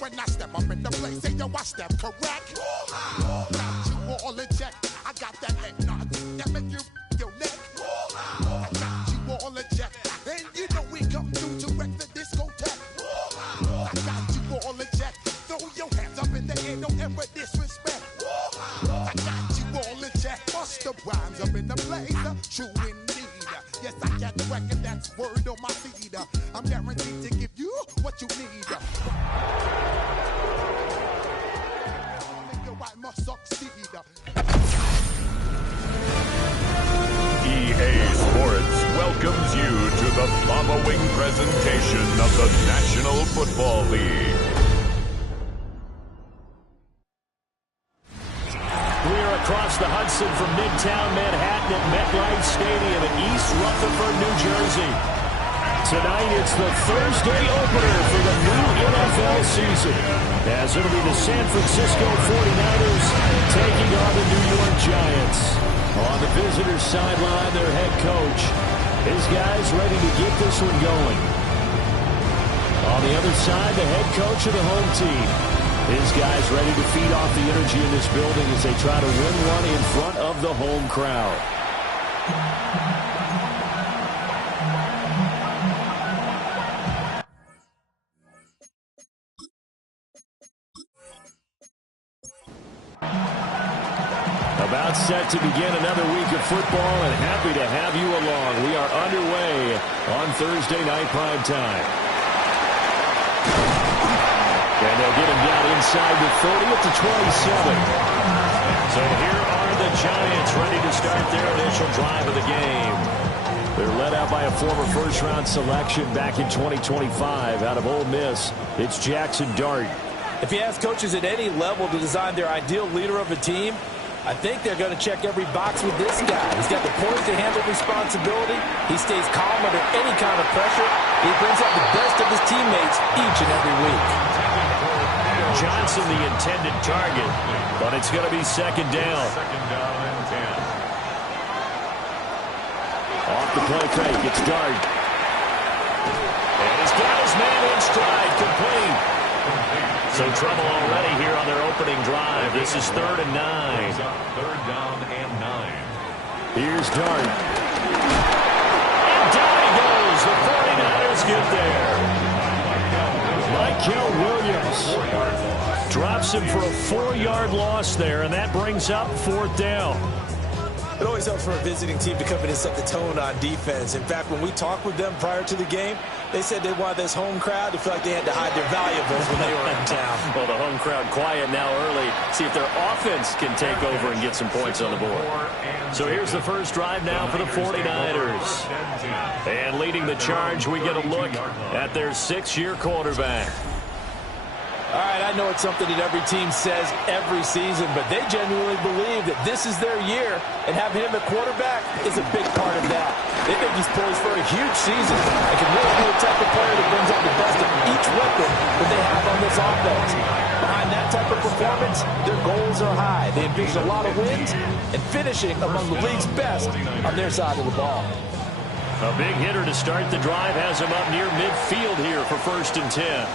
When I step up in the place, say yo, I step correct. Got you all in check. I got that head nod that make you your neck. I got you all in check. And you know we come through to wreck the discotheque. I got you all in check. Throw your hands up in the air, don't ever disrespect. I got you all in check. Bust the rhymes up in the place, true indeed. Yes, I got the record, that's word on my feed. I'm guaranteed to give you what you need. I must succeed. EA Sports welcomes you to the following presentation of the National Football League. We are across the Hudson from Midtown Manhattan at MetLife Stadium in East Rutherford, New Jersey. Tonight, it's the Thursday opener for the new NFL season, as it'll be the San Francisco 49ers taking on the New York Giants. On the visitors' sideline, their head coach. His guys ready to get this one going. On the other side, the head coach of the home team. His guys ready to feed off the energy in this building as they try to win one in front of the home crowd. About set to begin another week of football, and happy to have you along. We are underway on Thursday night prime time. And they'll get him down inside the 30 at the 27. So here are the Giants ready to start their initial drive of the game. They're led out by a former first-round selection back in 2025 out of Ole Miss. It's Jackson Dart. If you ask coaches at any level to design their ideal leader of a team, I think they're going to check every box with this guy. He's got the poise to handle responsibility. He stays calm under any kind of pressure. He brings out the best of his teammates each and every week. Johnson the intended target, but it's going to be second down. Second down and 10. Off the play fake, it's Dart. And he's got his man in stride, complete. So trouble already here on their opening drive. This is 3rd and 9. Third down and 9. Here's Dart. And down he goes. The 49ers get there. Michael Williams drops him for a 4-yard loss there, and that brings up 4th down. It always helps for a visiting team to come in and set the tone on defense. In fact, when we talked with them prior to the game, they said they wanted this home crowd to feel like they had to hide their valuables when they were in town. Well, the home crowd quiet now early. See if their offense can take over and get some points on the board. So here's the first drive now for the 49ers. And leading the charge, we get a look at their 6-year quarterback. All right, I know it's something that every team says every season, but they genuinely believe that this is their year, and having him at quarterback is a big part of that. They think he's poised for a huge season and can really be the type of player that brings out the best of each weapon that they have on this offense. Behind that type of performance, their goals are high. They envision a lot of wins and finishing among the league's best on their side of the ball. A big hitter to start the drive has him up near midfield here for 1st and 10.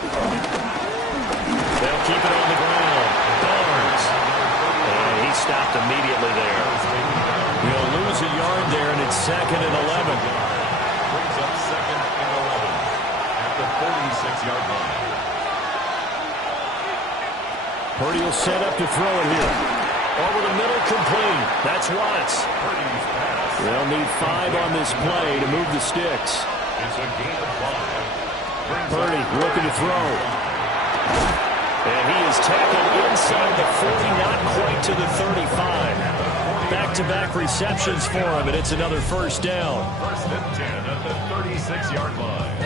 They'll keep it on the ground. Barnes. And he stopped immediately there. He'll lose a yard there, and it's 2nd and 11. Brings up 2nd and 11 at the 46-yard line. Purdy will set up to throw it here. Over the middle, complete. That's Watts. Purdy's pass. They'll need 5 on this play to move the sticks. It's a gain of 5. Purdy looking to throw. And he is tackled inside the 40, not quite to the 35. Back-to-back receptions for him, and it's another 1st down. 1st and 10 at the 36-yard line.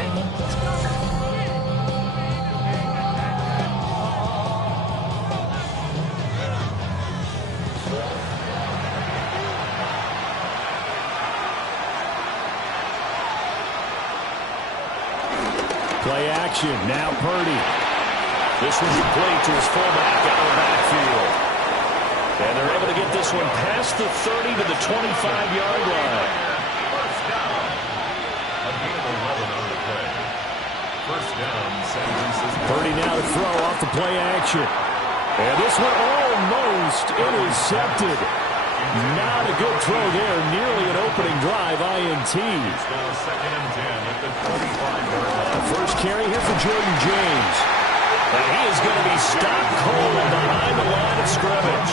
Play action. Now Purdy. This one's complete to his fullback out of the backfield. And they're able to get this one past the 30 to the 25-yard line. First down. A gain of 11 on the play. First down, San Francisco. Purdy now to throw off the play action. And this one almost intercepted. Not a good throw there. Nearly an opening drive INT. It's now second and 10 at the 45-yard line. First carry here for Jordan James. And he is going to be stopped cold behind the line of scrimmage.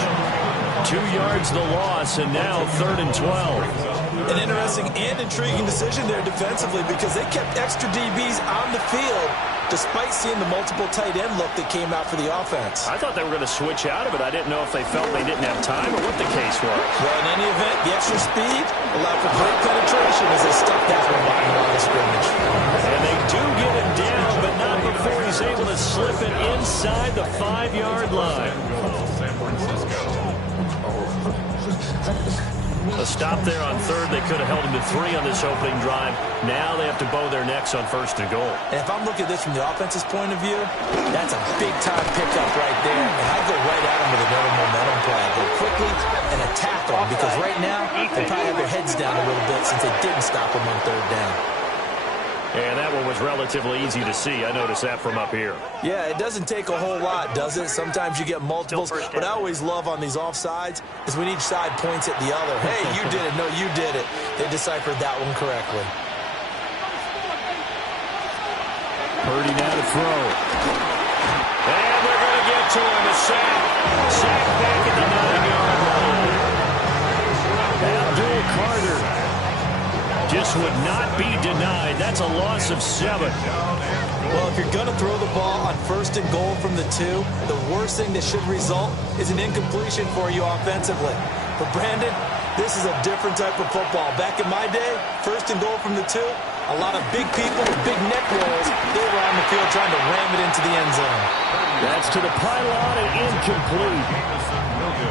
2 yards the loss, and now 3rd and 12. An interesting and intriguing decision there defensively because they kept extra DBs on the field despite seeing the multiple tight end look that came out for the offense. I thought they were going to switch out of it. I didn't know if they felt they didn't have time or what the case was. Well, in any event, the extra speed allowed for great penetration as they stuck that one behind the line of scrimmage. And they do get him down, but not before he's able to slip it inside the 5-yard line. San Francisco. A stop there on 3rd. They could have held him to 3 on this opening drive. Now they have to bow their necks on 1st and goal. And if I'm looking at this from the offense's point of view, that's a big-time pickup right there. And I'd go right at him with another momentum play. Go quickly and attack him because right now they probably have their heads down a little bit since they didn't stop him on 3rd down. And that one was relatively easy to see. I noticed that from up here. Yeah, it doesn't take a whole lot, does it? Sometimes you get multiples. What I always love on these offsides is when each side points at the other. Hey, you did it. No, you did it. They deciphered that one correctly. Purdy now to throw. And they're going to get to him. A sack. Sack back at the 9-yard line. Abdul Carter just would not be denied. That's a loss of 7. Well, if you're going to throw the ball on 1st and goal from the 2, the worst thing that should result is an incompletion for you offensively. But, Brandon, this is a different type of football. Back in my day, 1st and goal from the 2, a lot of big people with big neck rolls, they were on the field trying to ram it into the end zone. That's to the pylon and incomplete.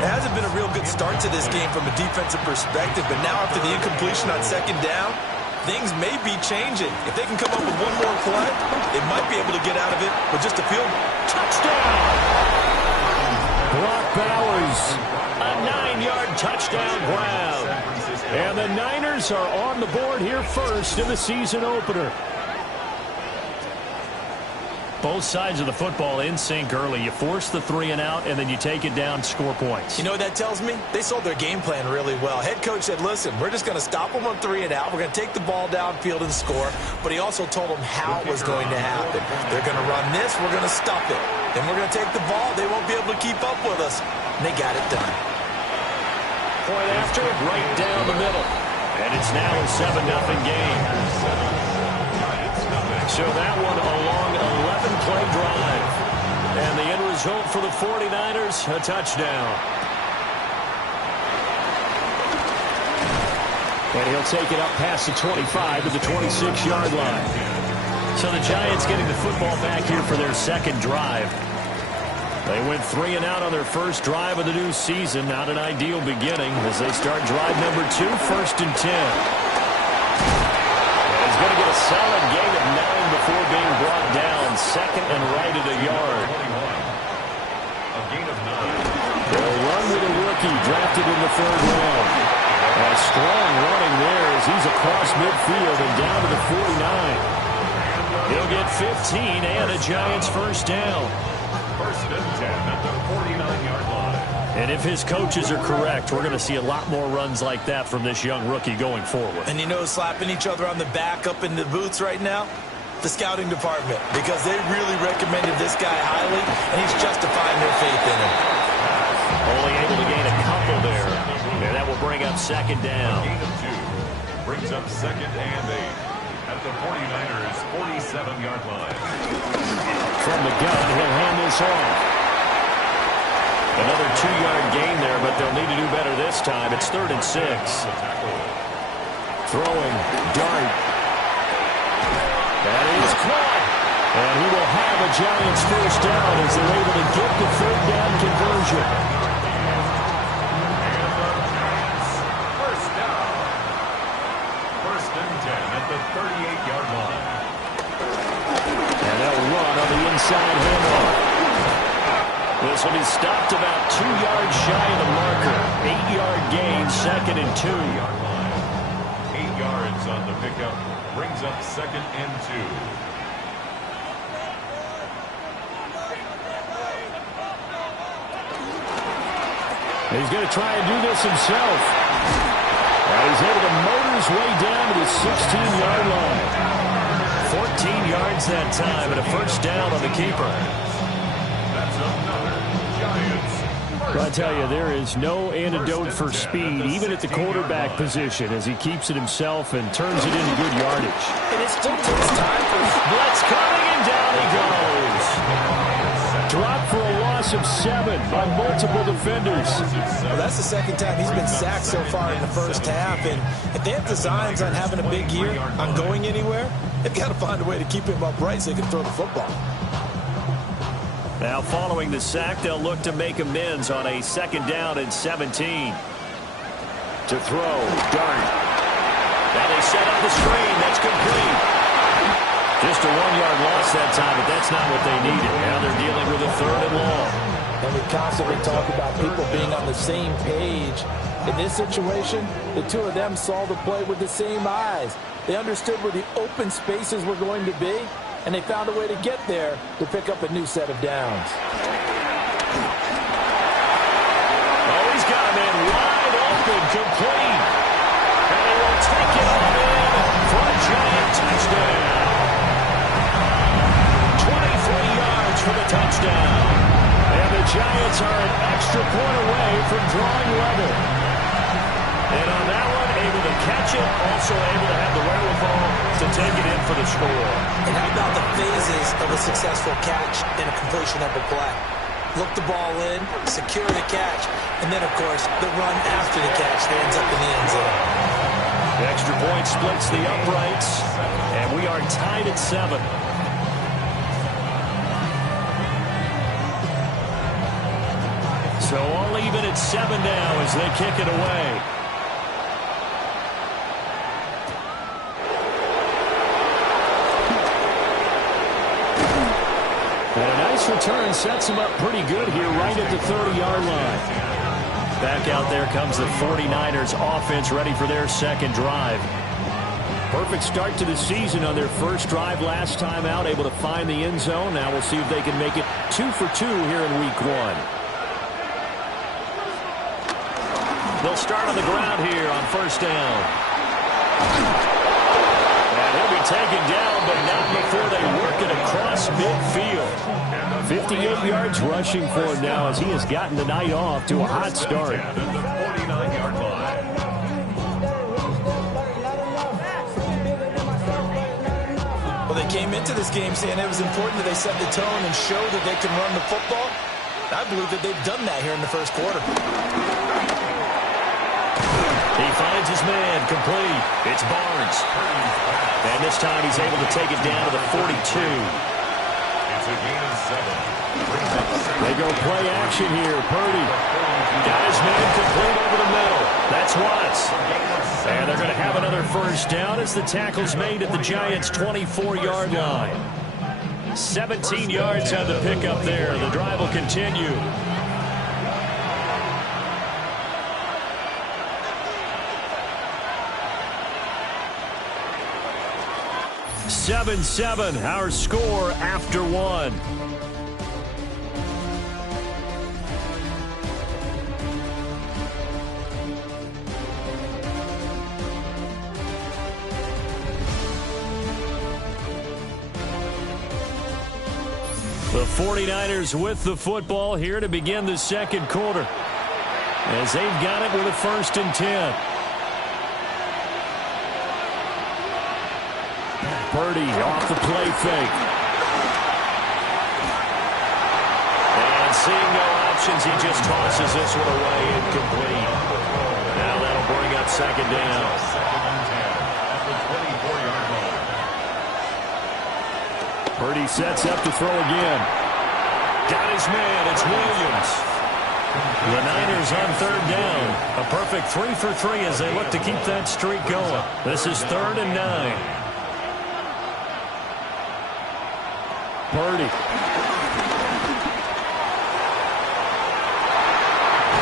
It hasn't been a real good start to this game from a defensive perspective, but now after the incompletion on 2nd down, things may be changing. If they can come up with one more play, they might be able to get out of it with just a field. Touchdown! Brock Bowers, a 9-yard touchdown grab. And the Niners are on the board here first in the season opener. Both sides of the football in sync early. You force the 3 and out, and then you take it down, score points. You know what that tells me? They sold their game plan really well. Head coach said, listen, we're just going to stop them on 3 and out. We're going to take the ball downfield and score. But he also told them how it was going to happen. They're going to run this. We're going to stop it. Then we're going to take the ball. They won't be able to keep up with us. And they got it done. Point after, right down the middle. And it's now a 7-0 game. So that one a long 11-play drive. And the end result for the 49ers, a touchdown. And he'll take it up past the 25 to the 26-yard line. So the Giants getting the football back here for their 2nd drive. They went 3 and out on their first drive of the new season. Not an ideal beginning as they start drive number 2, 1st and 10. And he's going to get a solid gain of 9 before being brought down. 2nd and right at a yard. A gain of 9. They'll run with a rookie drafted in the 3rd round. A strong running there as he's across midfield and down to the 49. He'll get 15 and a Giants first down. 1st and 10 at the 49-yard line. And if his coaches are correct, we're going to see a lot more runs like that from this young rookie going forward. And you know, slapping each other on the back up in the booths right now? The scouting department, because they really recommended this guy highly, and he's justifying their faith in him. Only able to gain a couple there. And that will bring up 2nd down. Gain of 2 brings up 2nd and 8 at the 49ers' 47-yard line. From the gun, he'll hand this off. Another 2-yard gain there, but they'll need to do better this time. It's 3rd and 6. Throwing, dart. That is caught. And he will have a Giants first down as they're able to get the 3rd down conversion. First down. 1st and 10 at the 38-yard line. And they'll run on the inside handoff. This will be stopped about 2 yards shy of the marker. 8-yard gain, 2nd and 2. 8 yards on the pickup. Brings up 2nd and 2. He's going to try and do this himself. And he's able to motor his way down to the 16-yard line. 14 yards that time and a first down on the keeper. Well, I tell you, there is no antidote for speed, even at the quarterback position, as he keeps it himself and turns it into good yardage. And it still takes time for blitz coming, and down he goes. Dropped for a loss of 7 by multiple defenders. Well, that's the second time he's been sacked so far in the first half. And if they have designs on having a big year, on going anywhere, they've got to find a way to keep him upright so they can throw the football. Now following the sack, they'll look to make amends on a 2nd down and 17. To throw, Dart. Now they set up the screen. That's complete. Just a 1-yard loss that time, but that's not what they needed. Now they're dealing with a 3rd and long. And we constantly talk about people being on the same page. In this situation, the two of them saw the play with the same eyes. They understood where the open spaces were going to be, and they found a way to get there to pick up a new set of downs. Oh, he's got him in wide open, complete. And he will take it all in for a giant touchdown. 23 yards for the touchdown. And the Giants are an extra point away from drawing level. And on that one, able to catch it, also able to have the wherewithal to take it in for the score. And how about the phases of a successful catch and a completion of a play? Look the ball in, secure the catch, and then, of course, the run after the catch that ends up in the end zone. The extra point splits the uprights, and we are tied at 7. So all even at 7 now as they kick it away. And a nice return sets him up pretty good here right at the 30-yard line. Back out there comes the 49ers offense ready for their 2nd drive. Perfect start to the season on their first drive last time out, able to find the end zone. Now we'll see if they can make it 2 for 2 here in week 1. They'll start on the ground here on 1st down. And he'll be taken down, but not before they work it across midfield. 58 yards rushing for him now as he has gotten the night off to a hot start. Well, they came into this game saying it was important that they set the tone and show that they can run the football. I believe that they've done that here in the first quarter. He finds his man, complete. It's Barnes. And this time he's able to take it down to the 42. They go play action here. Purdy got his man complete over the middle. That's Watts. And they're going to have another first down as the tackle's made at the Giants' 24-yard line. 17 yards on the pickup there. The drive will continue. 7-7, our score after 1. The 49ers with the football here to begin the 2nd quarter, as they've got it with a 1st and 10. Purdy off the play fake. And seeing no options, he just tosses this one away incomplete. Now that'll bring up 2nd down. Purdy sets up to throw again. Got his man. It's Williams. The Niners on 3rd down. A perfect 3 for 3 as they look to keep that streak going. This is 3rd and 9. Purdy.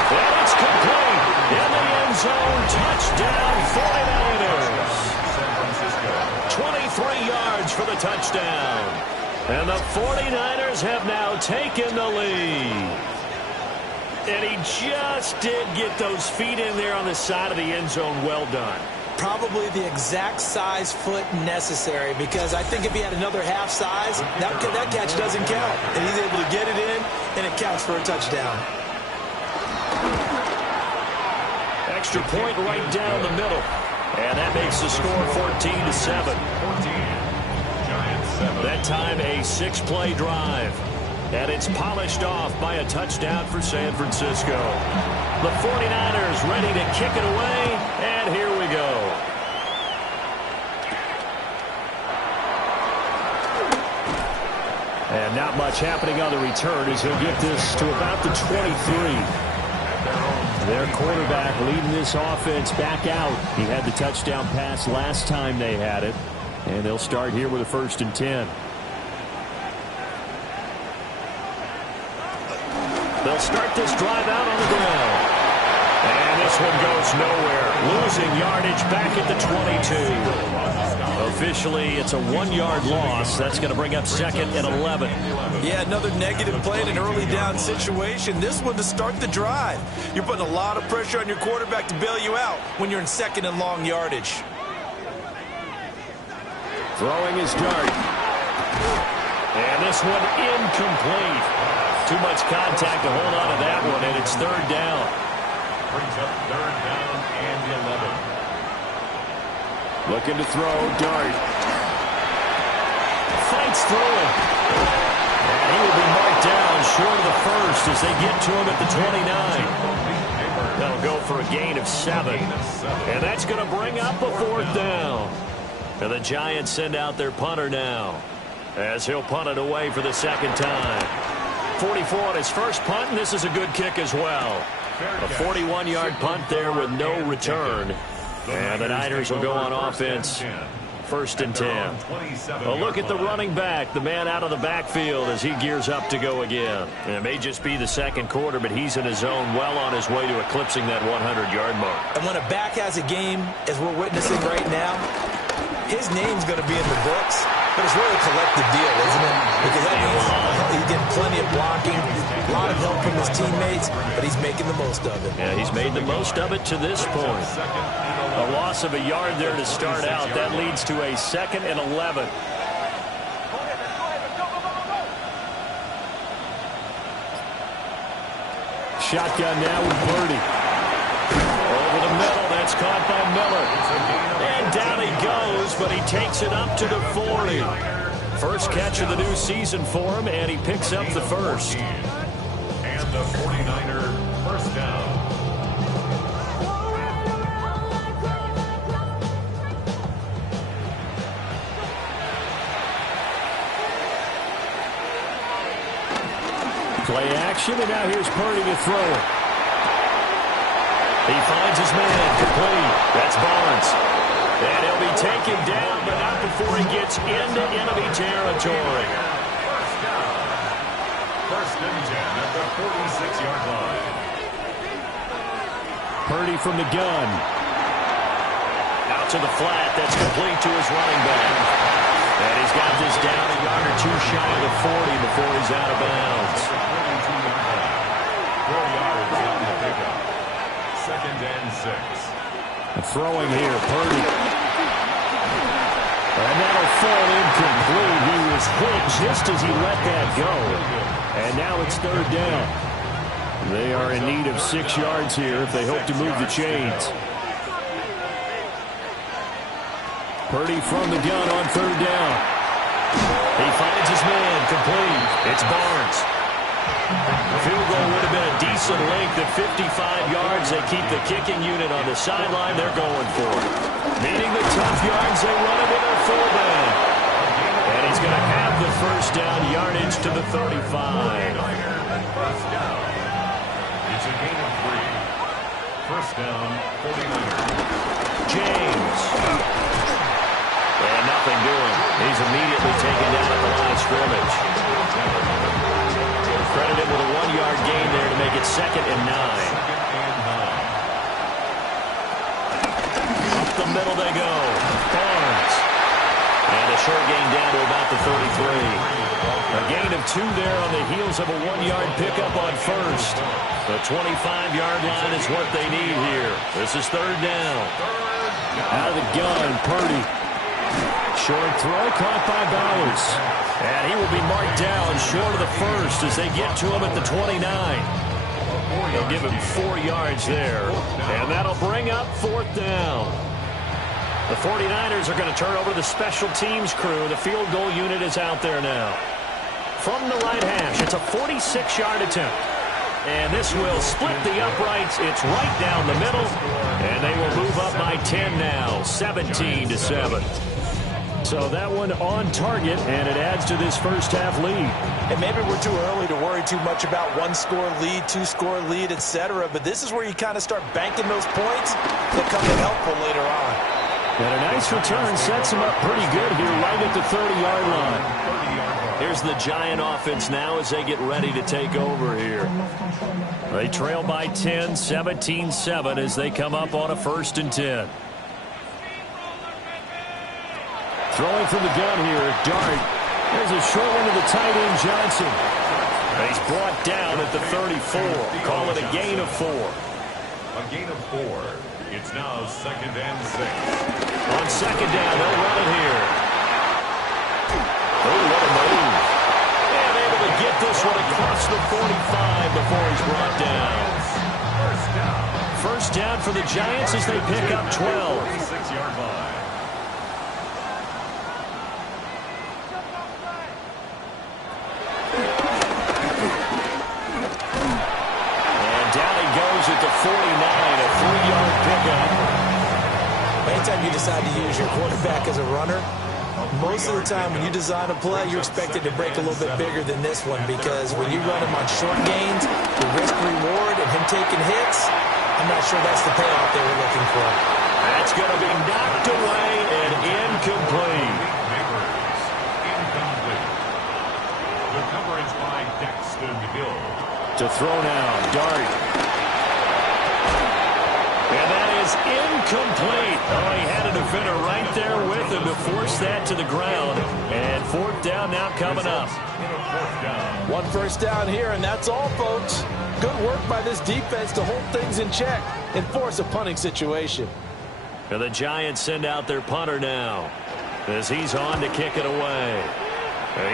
And it's complete. In the end zone. Touchdown 49ers. 23 yards for the touchdown. And the 49ers have now taken the lead. And he just did get those feet in there on the side of the end zone. Well done. Probably the exact size foot necessary, because I think if he had another half size, that catch doesn't count. And he's able to get it in, and it counts for a touchdown. Extra point right down the middle. And that makes the score 14-7. That time a 6-play drive. And it's polished off by a touchdown for San Francisco. The 49ers ready to kick it away, and here we go. And not much happening on the return as he'll get this to about the 23. Their quarterback leading this offense back out. He had the touchdown pass last time they had it. And they'll start here with a 1st and 10. They'll start this drive out on the ground. And this one goes nowhere. Losing yardage back at the 22. Officially, it's a 1-yard loss. That's going to bring up 2nd and 11. Yeah, another negative play in an early down situation. This one to start the drive. You're putting a lot of pressure on your quarterback to bail you out when you're in 2nd and long yardage. Throwing his dart. And this one incomplete. Too much contact to hold on to that one, and it's 3rd down. Brings up 3rd down and 11. Looking to throw, dart. Fights through it. And he will be marked down short of the 1st as they get to him at the 29. That'll go for a gain of 7. And that's going to bring up a 4th down. And the Giants send out their punter now as he'll punt it away for the 2nd time. 44 on his first punt, and this is a good kick as well. A 41-yard punt there with no return. And the Niners will go on offense. 1st and 10. A look at the running back, the man out of the backfield as he gears up to go again. And it may just be the 2nd quarter, but he's in his zone, well on his way to eclipsing that 100-yard mark. And when a back has a game, as we're witnessing right now, his name's going to be in the books. But it's really a collective deal, isn't it? Because that means he's getting plenty of blocking, a lot of help from his teammates, but he's making the most of it. Yeah, he's made the most of it to this point. A loss of a yard there to start out. That leads to a 2nd and 11. Shotgun now with Purdy. Over the middle, that's caught by Miller. And down he goes, but he takes it up to the 40. First catch of the new season for him, and he picks up the 1st. And the 49er 1st down. Play action, and now here's Purdy to throw it. He finds his man, complete. That's Barnes. And he'll be taken down, but not before he gets into enemy territory. 1st and 10 at the 46-yard line. Purdy from the gun. Out to the flat. That's complete to his running back. And he's got this down a yard or two shy of the 40 before he's out of bounds. 4 yards on the pickup. 2nd and 6. Throwing here, Purdy. And that'll fall incomplete. He was hit just as he let that go. And now it's 3rd down. They are in need of 6 yards here if they hope to move the chains. Purdy from the gun on 3rd down. He finds his man, complete. It's Barnes. Field goal would have been a decent length at 55 yards. They keep the kicking unit on the sideline. They're going for it. Needing the tough yards, they run it with their fullback. And he's going to have the 1st down, yardage to the 35. First down. It's a gain of 3. 1st down, 49ers. James. And nothing doing. He's immediately taken down at the line of scrimmage. Credited with a 1-yard gain there to make it 2nd and 9. Up the middle they go. Barnes. And a short gain down to about the 33. A gain of 2 there on the heels of a 1-yard pickup on first. The 25-yard line is what they need here. This is 3rd down. Out of the gun, Purdy. Short throw caught by Bowers. And he will be marked down short of the first as they get to him at the 29. They'll give him 4 yards there. And that'll bring up 4th down. The 49ers are going to turn over to the special teams crew. The field goal unit is out there now. From the right hash, it's a 46-yard attempt. And this will split the uprights. It's right down the middle. And they will move up by 10 now, 17-7. So that one on target, and it adds to this first half lead. And maybe we're too early to worry too much about 1-score lead, 2-score lead, etc. But this is where you kind of start banking those points that come in helpful later on. And a nice return sets him up pretty good here right at the 30-yard line. Here's the Giant offense now as they get ready to take over here. They trail by 10, 17-7 as they come up on a 1st and 10. Throwing from the gun here, Dart. There's a short one to the tight end, Johnson. He's brought down at the 34. Call it a gain of 4. A gain of 4. It's now 2nd and 6. On 2nd down, they'll run it here. Oh, what a move. And able to get this one across the 45 before he's brought down. First down for the Giants as they pick up 12. 46-yard line. At the 49, a 3-yard pickup. Anytime you decide to use your quarterback as a runner, most of the time when you design a play, you're expected to break a little bit bigger than this one, because when you run him on short gains, the risk-reward and him taking hits, I'm not sure that's the payoff they were looking for. That's going to be knocked away and incomplete. The coverage by Dexton Hill. To throw now, Dart. And that is incomplete. Oh, he had a defender right there with him to force that to the ground. And 4th down now coming up. 1 first down here, and that's all, folks. Good work by this defense to hold things in check and force a punting situation. And the Giants send out their punter now as he's on to kick it away.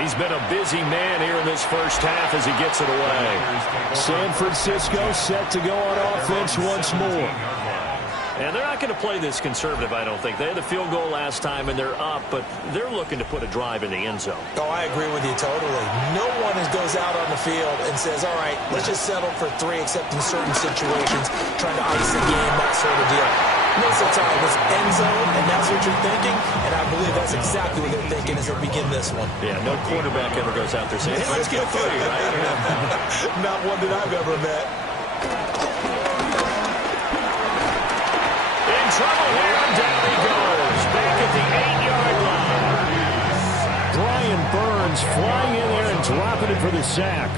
He's been a busy man here in this first half as he gets it away. San Francisco set to go on offense once more. And they're not going to play this conservative, I don't think. They had the field goal last time, and they're up, but they're looking to put a drive in the end zone. Oh, I agree with you totally. No one goes out on the field and says, all right, let's just settle for 3, except in certain situations, trying to ice a game, that sort of deal. Most of the time, it's end zone, and that's what you're thinking, and I believe that's exactly what they're thinking as they begin this one. Yeah, no quarterback ever goes out there saying, hey, let's get 3, right? Not one that I've ever met. Trouble here, and down he goes. Back at the 8-yard line. Brian Burns flying in there and dropping it for the sack.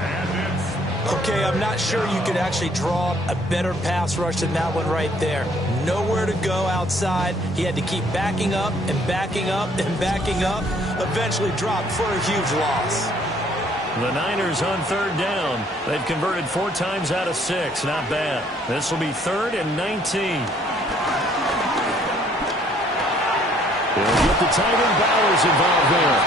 Okay, I'm not sure you could actually draw a better pass rush than that one right there. Nowhere to go outside. He had to keep backing up and backing up and backing up. Eventually dropped for a huge loss. The Niners on 3rd down. They've converted 4 times out of 6. Not bad. This will be 3rd and 19. They'll get the tight end Bowers involved there.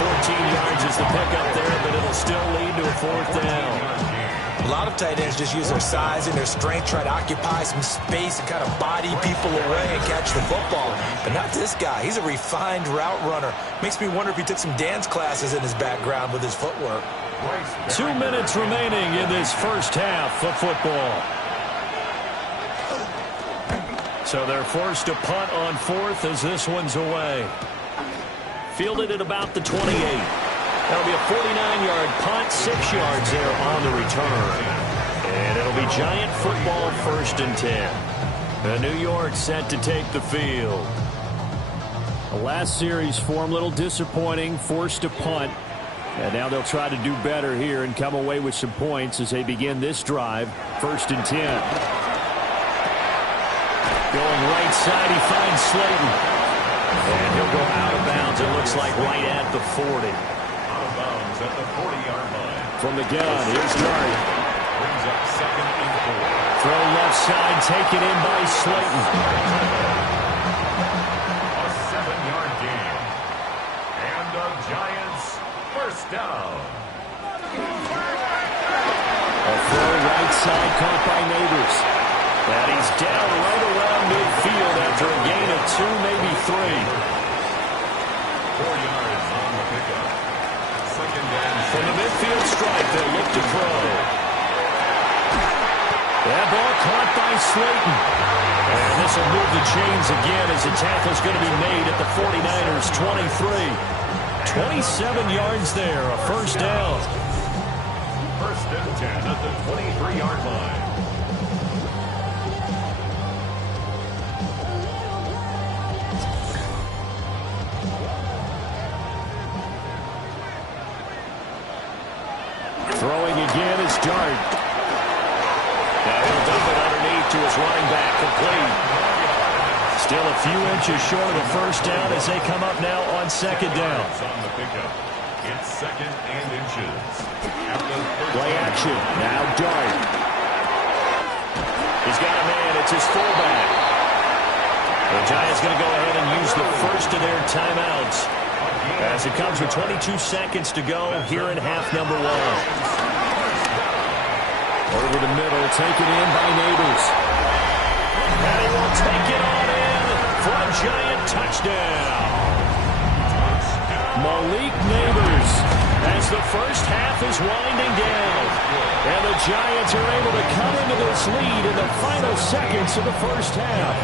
14 yards is the pickup there, but it'll still lead to a 4th down. A lot of tight ends just use their size and their strength, try to occupy some space and kind of body people away and catch the football. But not this guy. He's a refined route runner. Makes me wonder if he took some dance classes in his background with his footwork. 2 minutes remaining in this first half of football. So they're forced to punt on 4th as this one's away. Fielded at about the 28. That'll be a 49-yard punt, 6 yards there on the return. And it'll be Giant football 1st and 10. And New York set to take the field. The last series for him, a little disappointing, forced to punt. And now they'll try to do better here and come away with some points as they begin this drive, 1st and 10. Going right side, he finds Slayton. And he'll go out of bounds, it looks like right at the 40. Giants at the 40-yard line. From the gun, here's Dart. Brings up 2nd and 4. Throw left side, taken in by Slayton. A 7-yard gain. And the Giants first down. A throw right side caught by Neighbors. And he's down right around midfield after a gain of 2, maybe 3. 4 yards on the pickup. 2nd and 6. From the midfield stripe, they'll look to throw. That ball caught by Slayton. And this will move the chains again as the tackle's going to be made at the 49ers' 23. 27 yards there, a first down. 1st and 10 at the 23-yard line. Throwing again is Dart. Now he'll dump it underneath to his running back, complete. Still a few inches short of the first down as they come up now on 2nd down. On the pickup. It's 2nd and inches. Play action. Now Dart. He's got a man. It's his fullback. The Giants going to go ahead and use the first of their timeouts as it comes with 22 seconds to go here in half number 1. Over the middle, taken in by Neighbors. And he will take it on in for a Giant touchdown. Malik Neighbors as the first half is winding down. And the Giants are able to come into this lead in the final seconds of the first half.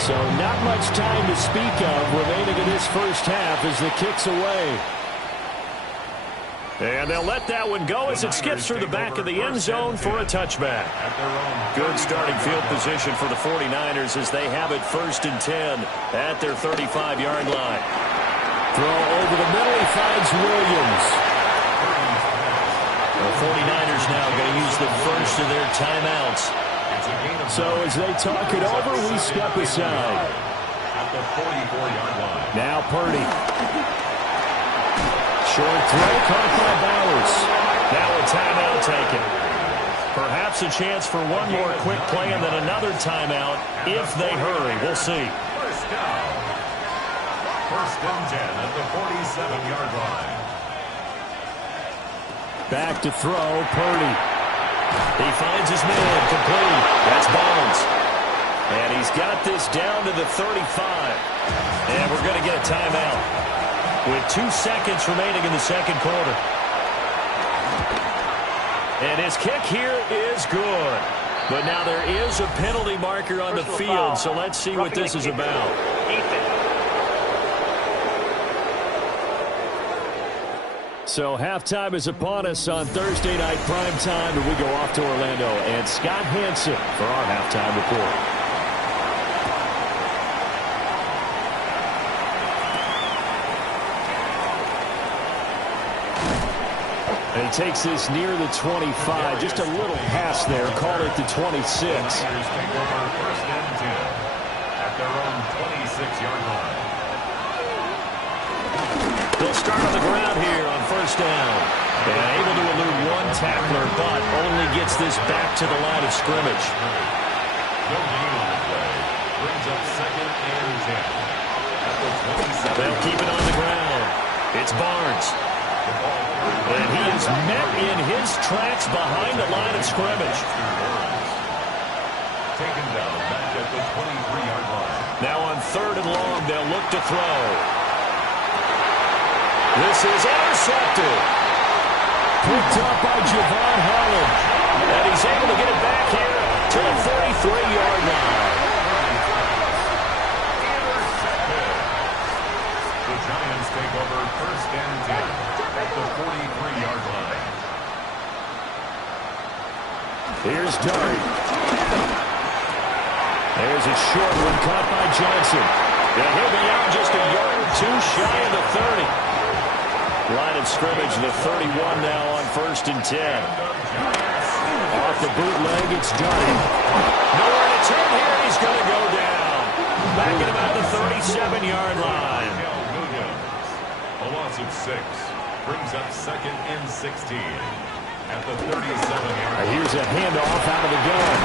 So not much time to speak of remaining in this first half as the kick's away. And they'll let that one go as it skips through the back of the end zone for a touchback. Good starting field position for the 49ers as they have it 1st and 10 at their 35-yard line. Throw over the middle, he finds Williams. The 49ers now going to use the first of their timeouts. So as they talk it over, we step aside. At the 44-yard line. Now Purdy. Short throw caught by Bowers. Now a timeout taken. Perhaps a chance for one more quick play and then another timeout if they hurry. We'll see. First down. 1st and 10 at the 47-yard line. Back to throw, Purdy. He finds his man, complete. That's Barnes. And he's got this down to the 35. And we're going to get a timeout with 2 seconds remaining in the second quarter. And his kick here is good. But now there is a penalty marker on the field, so let's see what this is about. So halftime is upon us on Thursday night prime time, and we go off to Orlando. And Scott Hansen for our halftime report. And he takes this near the 25, just a little pass there, called it the 26. Take over 1st and 10 at their own 26-yard line. They'll start on the ground here on 1st down. And able to elude one tackler, but only gets this back to the line of scrimmage. No gain on the play. Brings up 2nd and 10 at the 27. They'll keep it on the ground. It's Barnes. And he is met in his tracks behind the line of scrimmage. Taken down back at the 23-yard line. Now on 3rd and long, they'll look to throw. This is intercepted. Picked up by Javon Holland. And he's able to get it back here to the 33-yard line. Intercepted. The Giants take over 1st and 10 at the 43-yard line. Here's Dart. There's a short one caught by Johnson. And he'll be out just a yard or 2 shy of the 30. Line of scrimmage, the 31 now on 1st and 10. Off the bootleg, it's Dart. Nowhere to turn here, he's going to go down. Back at about the 37-yard line. A loss of 6. Brings up 2nd and 16. At the 37-yard. Here's a handoff out of the gun.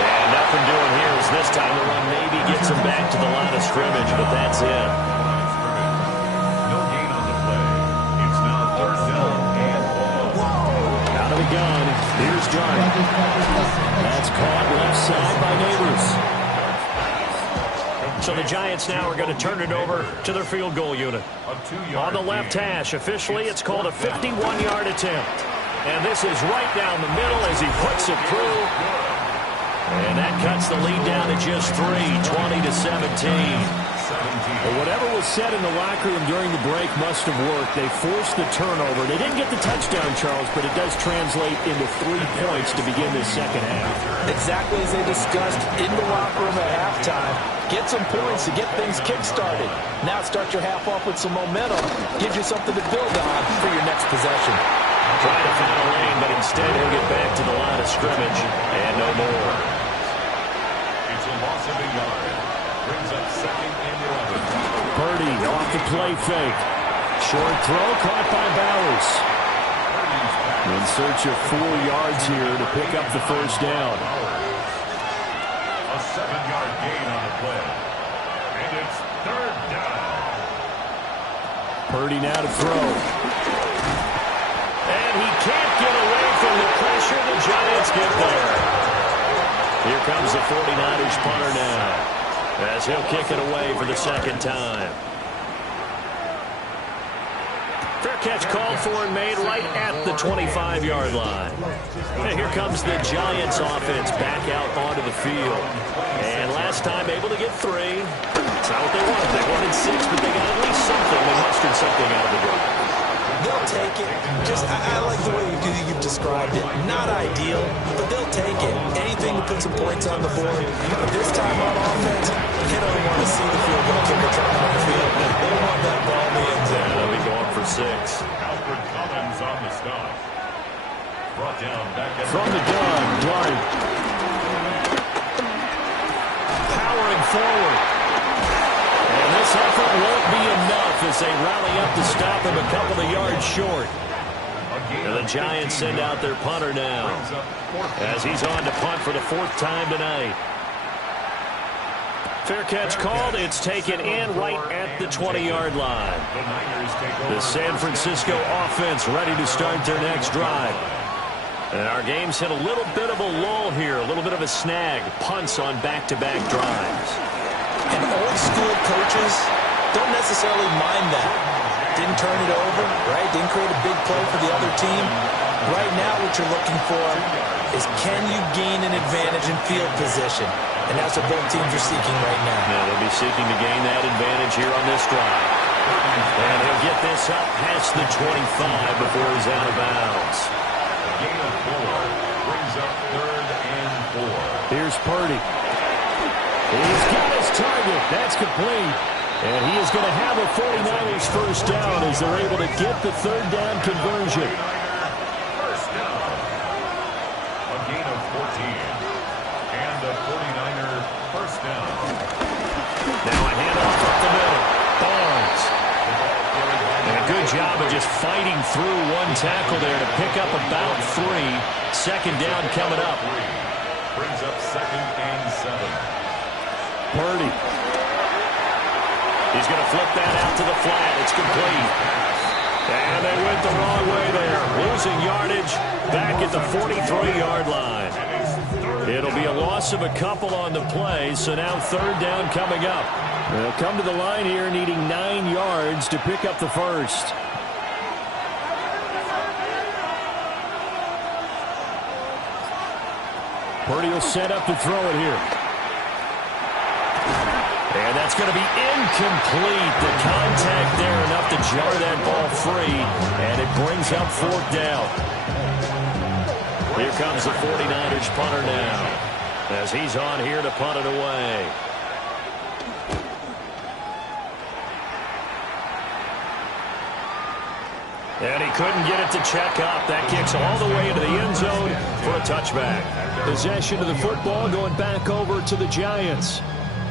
And nothing doing here as this time the run maybe gets him back to the line of scrimmage, but that's it. No gain on the play. It's now 3rd down and ball. Out of the gun. Here's Giant. That's caught left side by Neighbors. So the Giants now are going to turn it over to their field goal unit. On the left hash, officially it's called a 51-yard attempt. And this is right down the middle as he puts it through. And that cuts the lead down to just 3, 20-17. Well, whatever was said in the locker room during the break must have worked. They forced the turnover. They didn't get the touchdown, Charles, but it does translate into 3 points to begin this second half. Exactly as they discussed in the locker room at halftime. Get some points to get things kick-started. Now start your half off with some momentum. Gives you something to build on for your next possession. Trying to find a lane, but instead he'll get back to the line of scrimmage and no more. It's a loss of a yard. Brings up 2nd and 11. Purdy off the play fake. Short throw caught by Bowers. In search of 4 yards here to pick up the first down. A 7-yard gain on the play. And it's 3rd down. Purdy now to throw. And he can't get away from the pressure. The Giants get there. Here comes the 49ers punter now, as he'll kick it away for the second time. Fair catch called for and made right at the 25-yard line. And here comes the Giants offense back out onto the field. And last time able to get 3. That's not what they wanted. They wanted 6, but they got at least something. They mustered something out of the drive. They'll take it. I like the way you've described it. Not ideal, but they'll take it. Anything to put some points on the board. But this time on offense, you don't want to see the field goal kicker trying on the field. They want that ball in the end zone. They'll be going for 6. Alfred Collins on the stop. Brought down back at From the gun, Dart. Powering forward. And this effort won't be enough as they rally up to stop him a couple of yards short. And the Giants send out their punter now, as he's on to punt for the 4th time tonight. Fair catch called. It's taken in right at the 20-yard line. The San Francisco offense ready to start their next drive. And our game's hit a little bit of a lull here, a little bit of a snag. Punts on back-to-back drives. And old-school coaches don't necessarily mind that. Didn't turn it over, right? Didn't create a big play for the other team. Right now what you're looking for is can you gain an advantage in field position? And that's what both teams are seeking right now. Now they'll be seeking to gain that advantage here on this drive. And he'll get this up past the 25 before he's out of bounds. Gain of 4 brings up 3rd and 4. Here's Purdy. He's got his target. That's complete. And he is going to have a 49ers first down as they're able to get the 3rd down conversion. First down. A gain of 14. And a 49er first down. Now a handoff up the middle. Barnes. And a good job of just fighting through one tackle there to pick up about 3. Second down coming up. Brings up 2nd and 7. Purdy. He's going to flip that out to the flat. It's complete. And they went the wrong way there. Losing yardage back at the 43-yard line. It'll be a loss of a couple on the play, so now 3rd down coming up. They'll come to the line here needing 9 yards to pick up the first. Purdy will set up to throw it here. And that's going to be incomplete. The contact there enough to jar that ball free. And it brings up 4th down. Here comes the 49ers punter now, as he's on here to punt it away. And he couldn't get it to check up. That kicks all the way into the end zone for a touchback. Possession of the football going back over to the Giants.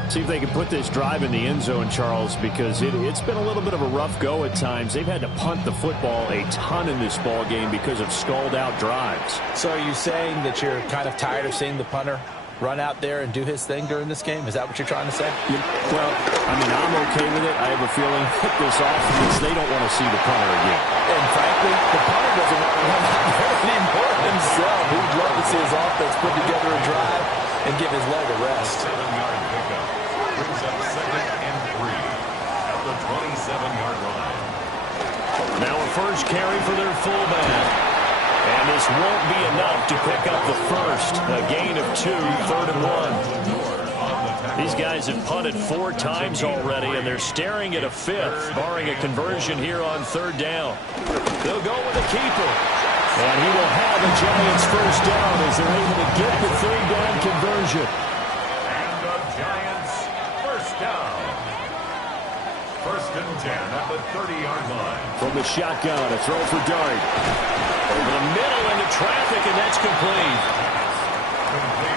See if they can put this drive in the end zone, Charles, because it's been a little bit of a rough go at times. They've had to punt the football a ton in this ball game because of stalled-out drives. So are you saying that you're kind of tired of seeing the punter run out there and do his thing during this game? Is that what you're trying to say? Well, I mean, I'm okay with it. I have a feeling that this offense, they don't want to see the punter again. And frankly, the punter doesn't want to run out there anymore himself. He'd love to see his offense put together a drive and give his leg a rest. 7-yard pickup. Brings up 2nd and 3 at the 27-yard line. Now a first carry for their fullback. And this won't be enough to pick up the first. A gain of 2, 3rd and 1. These guys have punted 4 times already, and they're staring at a 5th, barring a conversion here on 3rd down. They'll go with the keeper. And he will have the Giants first down as they're able to get the 3rd down conversion. And the Giants first down. 1st and 10 at the 30-yard line. From the shotgun, a throw for Dart. Over the middle into traffic, and that's complete.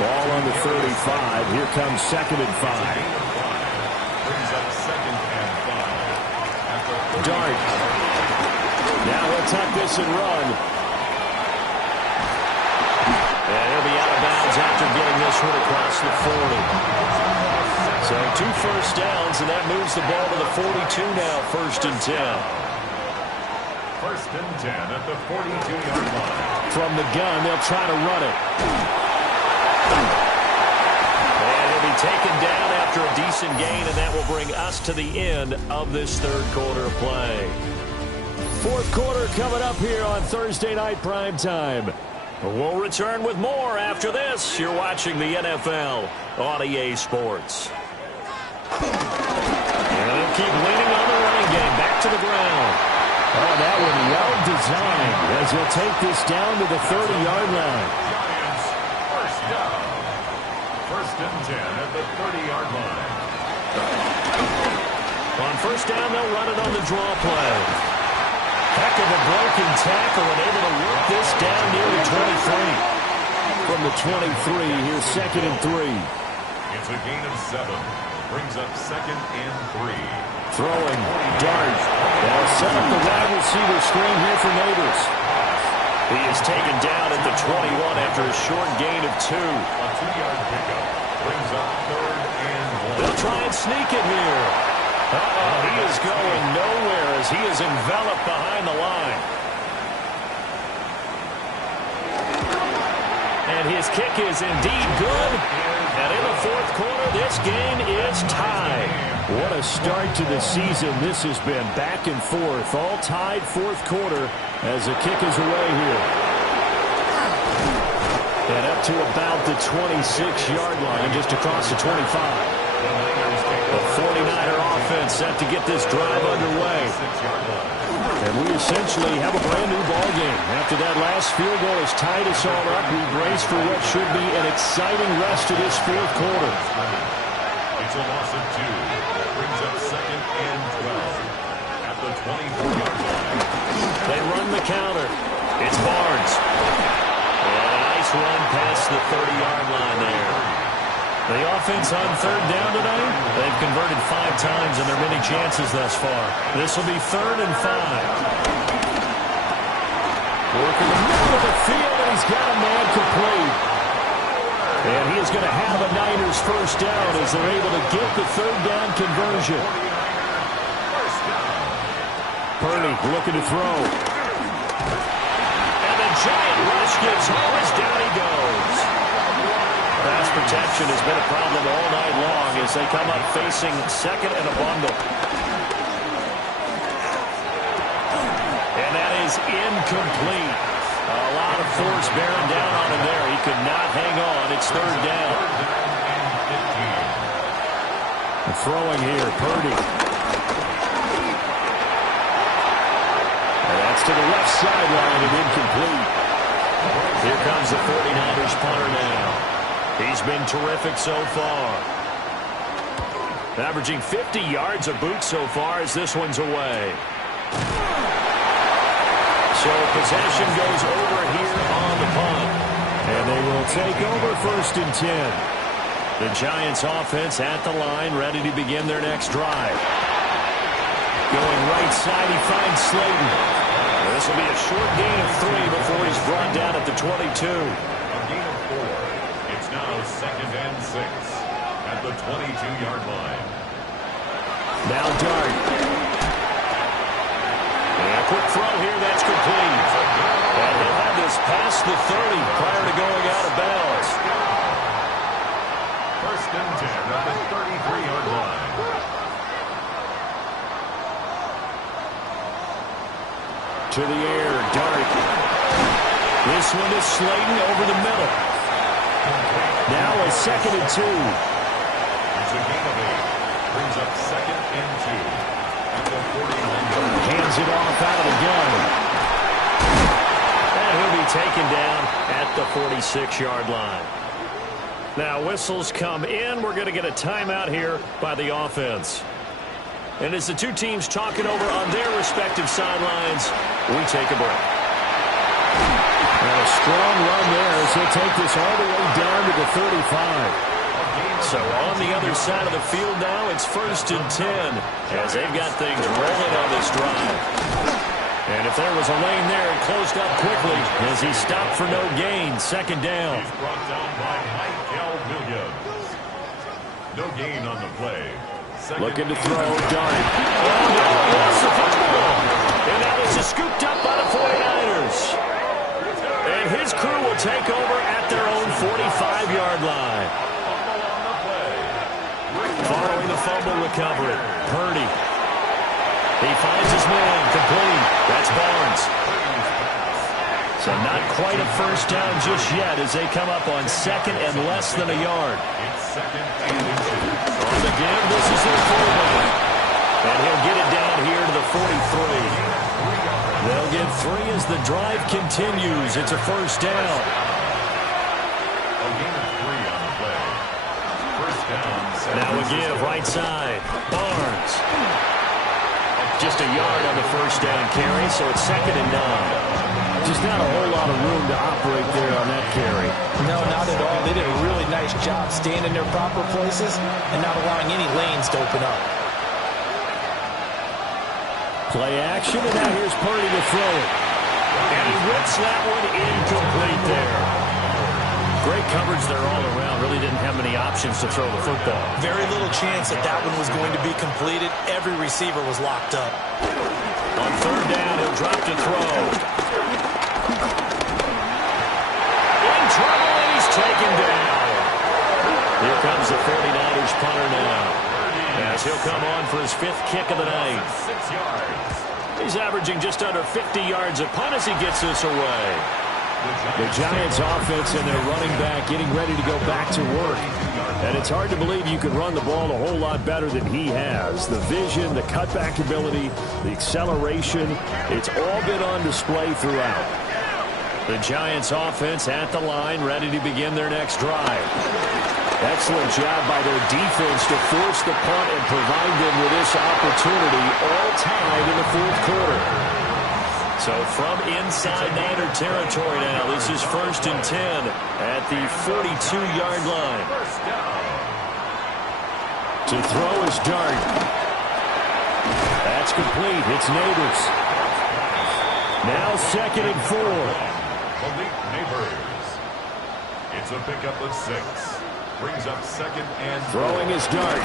Ball on the 35. Here comes 2nd and 5. Brings up 2nd and 5. Dart. Now he'll tuck this and run. And he'll be out of bounds after getting this one across the 40. So 2 first downs, and that moves the ball to the 42 now, 1st and 10. 1st and 10 at the 42-yard line. From the gun, they'll try to run it. And he'll be taken down after a decent gain, and that will bring us to the end of this 3rd quarter of play. 4th quarter coming up here on Thursday Night Primetime. We'll return with more after this. You're watching the NFL on EA Sports. And they'll keep leaning on the running game. Back to the ground. Oh, that one well designed as he'll take this down to the 30-yard line. Giants first down. 1st and 10 at the 30-yard line. On 1st down, they'll run it on the draw play. Heck of a broken tackle and able to work this down near the 23. From the 23, here's 2nd and 3. It's a gain of 7. Brings up 2nd and 3. Throwing, Dart. They'll set up the wide receiver screen here for Neighbors. He is taken down at the 21 after a short gain of 2. A 2-yard pickup. Brings up 3rd and 1. They'll try and sneak it here. He is going nowhere as he is enveloped behind the line. And his kick is indeed good. And in the 4th quarter, this game is tied. What a start to the season this has been. Back and forth, all tied 4th quarter as the kick is away here. And up to about the 26-yard line, just across the 25. The 49er offense set to get this drive underway. And we essentially have a brand-new ball game. After that last field goal has tied us all up, we brace for what should be an exciting rest of this 4th quarter. It's a loss of 2. Brings up 2nd and 12 at the 24-yard line. They run the counter. It's Barnes. And a nice run past the 30-yard line there. The offense on 3rd down today, they've converted 5 times in their many chances thus far. This will be 3rd and 5. Working the middle of the field, and he's got a man complete. And he is going to have a Niners first down as they're able to get the 3rd down conversion. Purdy looking to throw. And the giant rush gets home as down he goes. Pass protection has been a problem all night long as they come up facing 2nd and a bundle. And that is incomplete. A lot of force bearing down on him there. He could not hang on. It's 3rd down. And throwing here, Purdy. And that's to the left sideline and incomplete. Here comes the 49ers punter now. He's been terrific so far. Averaging 50 yards a boot so far as this one's away. So possession goes over here on the punt. And they will take over 1st and 10. The Giants offense at the line, ready to begin their next drive. Going right side, he finds Slayton. This will be a short gain of 3 before he's brought down at the 22. A gain of 4. It's now 2nd and 6 at the 22-yard line. Now Dart. And a quick throw here, that's complete. And he'll have this past the 30 prior to going out of bounds. 1st and 10 at the 33-yard line. To the air, Dart. This one is Slayton over the middle. Now a 2nd and 2. It's a gain of 8. Brings up 2nd and 2 at the 49-yard line. Hands it off out of the gun. And he'll be taken down at the 46-yard line. Now whistles come in. We're going to get a timeout here by the offense. And as the two teams talking over on their respective sidelines, we take a break. And a strong run there as he'll take this all the way down to the 35. So on the other side of the field now, it's 1st and 10 as they've got things rolling on this drive. And if there was a lane there, it closed up quickly as he stopped for no gain. 2nd down. He's brought down by Michael Williams. No gain on the play. Looking to throw, Dart. Oh, no, he lost the football. And that was scooped up by the 49ers. And his crew will take over at their own 45-yard line. Following the fumble recovery, Purdy. He finds his man, complete. That's Barnes. So not quite a 1st down just yet as they come up on 2nd and less than a yard. It's 2nd and 2. On the give, this is their fullback. And he'll get it down here to the 43. They'll get 3 as the drive continues. It's a 1st down. A gain of 3 on the play. 1st down. Now a give, right side. Barnes. Just a yard on the 1st down carry, so it's 2nd and 9. Just not a whole lot of room to operate there on that carry. No, not at all. They did a really nice job staying in their proper places and not allowing any lanes to open up. Play action, and now here's Purdy to throw it. And he whips that one incomplete there. Great coverage there all around. Really didn't have many options to throw the football. Very little chance that that one was going to be completed. Every receiver was locked up. On 3rd down, he'll drop to throw. In trouble, and he's taken down. Here comes the 49ers punter now, as he'll come on for his 5th kick of the night. 6 yards. He's averaging just under 50 yards a punt as he gets this away. The Giants offense and their running back getting ready to go back to work. And it's hard to believe you can run the ball a whole lot better than he has. The vision, the cutback ability, the acceleration, it's all been on display throughout. The Giants offense at the line, ready to begin their next drive. Excellent job by their defense to force the punt and provide them with this opportunity, all tied in the 4th quarter. So from inside Niner territory now, this is 1st and 10 at the 42-yard line. To throw is Dart. That's complete. It's Neighbors. Now 2nd and 4. Malik Neighbors. It's a pickup of 6. Brings up 2nd and 4. Throwing is Dart.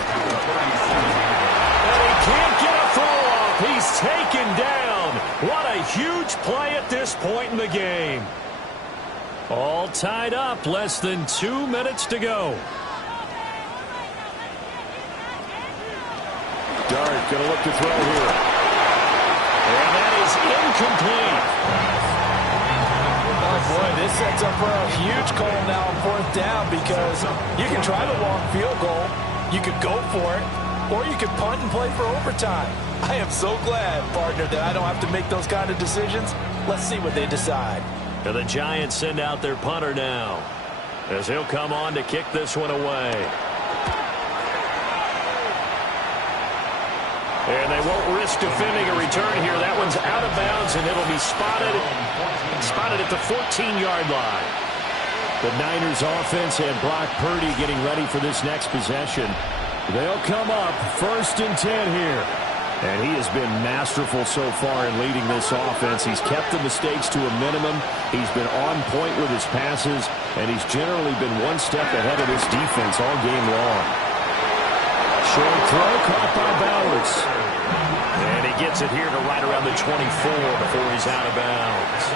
And he can't get a throw off. He's taken down. What a huge play at this point in the game. All tied up. Less than 2 minutes to go. Dart going to look to throw here. And that is incomplete. Oh, boy, this sets up for a huge call now on 4th down because you can try the long field goal, you could go for it, or you could punt and play for overtime. I am so glad, partner, that I don't have to make those kind of decisions. Let's see what they decide. And the Giants send out their punter now as he'll come on to kick this one away. And they won't risk defending a return here. That one's out of bounds, and it'll be spotted at the 14-yard line. The Niners offense had Brock Purdy getting ready for this next possession. They'll come up 1st and 10 here. And he has been masterful so far in leading this offense. He's kept the mistakes to a minimum. He's been on point with his passes, and he's generally been one step ahead of this defense all game long. Short throw caught by Bowers. And he gets it here to right around the 24 before he's out of bounds.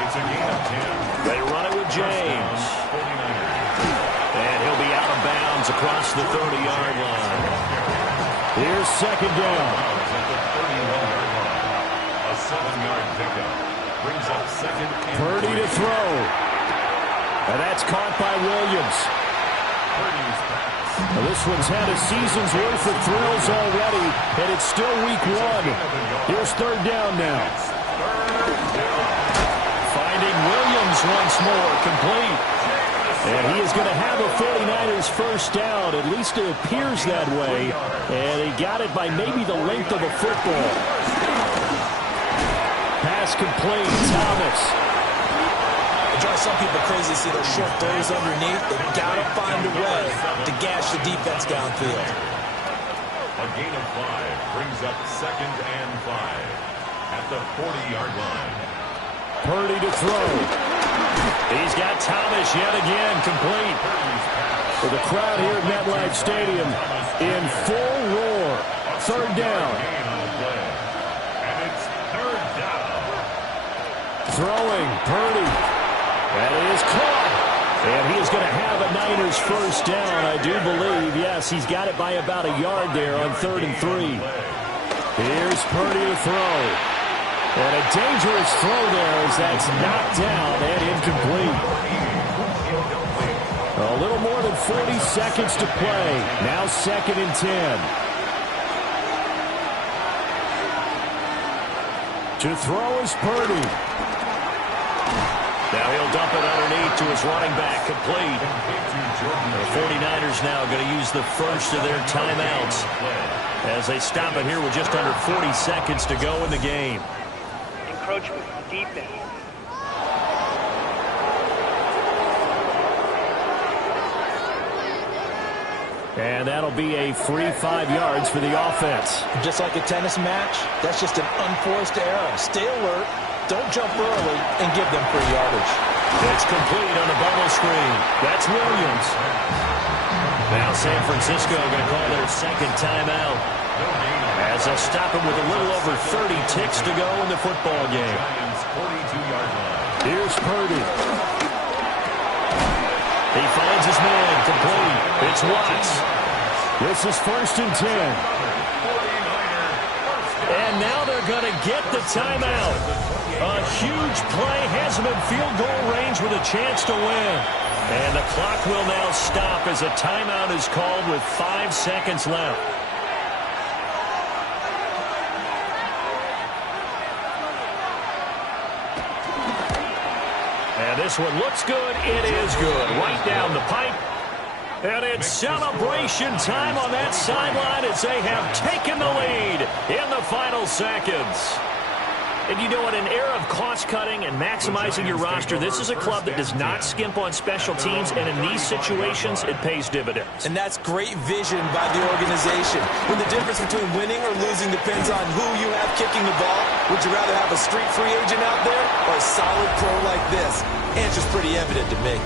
It's a gain of 10. They run it with James. And he'll be out of bounds across the 30-yard line. Here's 2nd down. A 7-yard pickup brings up 2nd and Purdy to throw. And that's caught by Williams. Now this one's had a season's worth of thrills already, and it's still week 1. Here's 3rd down now. Finding Williams once more, complete. And he is going to have a 49ers first down. At least it appears that way. And he got it by maybe the length of a football. Pass complete. Thomas. It drives some people crazy to see those short throws underneath. They've got to find a way to gash the defense downfield. A gain of 5 brings up 2nd and 5 at the 40-yard line. Purdy to throw. He's got Thomas yet again, complete. For the crowd here at MetLife Stadium in full roar. 3rd down. And it's 3rd down. Throwing, Purdy. That is caught. And he is going to have a Niners first down, I do believe. Yes, he's got it by about a yard there on 3rd and 3. Here's Purdy to throw. And a dangerous throw there as that's knocked down and incomplete. A little more than 40 seconds to play. Now 2nd and 10. To throw is Purdy. Now he'll dump it underneath to his running back, complete. The 49ers now going to use the first of their timeouts as they stop it here with just under 40 seconds to go in the game. Encroachment defense. And that'll be a free 5 yards for the offense. Just like a tennis match, that's just an unforced error. Stay alert, don't jump early, and give them free yardage. It's complete on the bubble screen. That's Williams. Now San Francisco going to call their 2nd timeout as they'll stop him with a little over 30 ticks to go in the football game. Here's Purdy. He finds his man, complete. It's Watts. This is 1st and 10. And now they're going to get the timeout. A huge play has him in field goal range with a chance to win. And the clock will now stop as a timeout is called with 5 seconds left. And this one looks good. It is good. Right down the pipe. And it's celebration time on that sideline as they have taken the lead in the final seconds. And you know, in an era of cost-cutting and maximizing your roster, this is a club that does not skimp on special teams, and in these situations, it pays dividends. And that's great vision by the organization. When the difference between winning or losing depends on who you have kicking the ball, would you rather have a street free agent out there or a solid pro like this? Answer's pretty evident to me.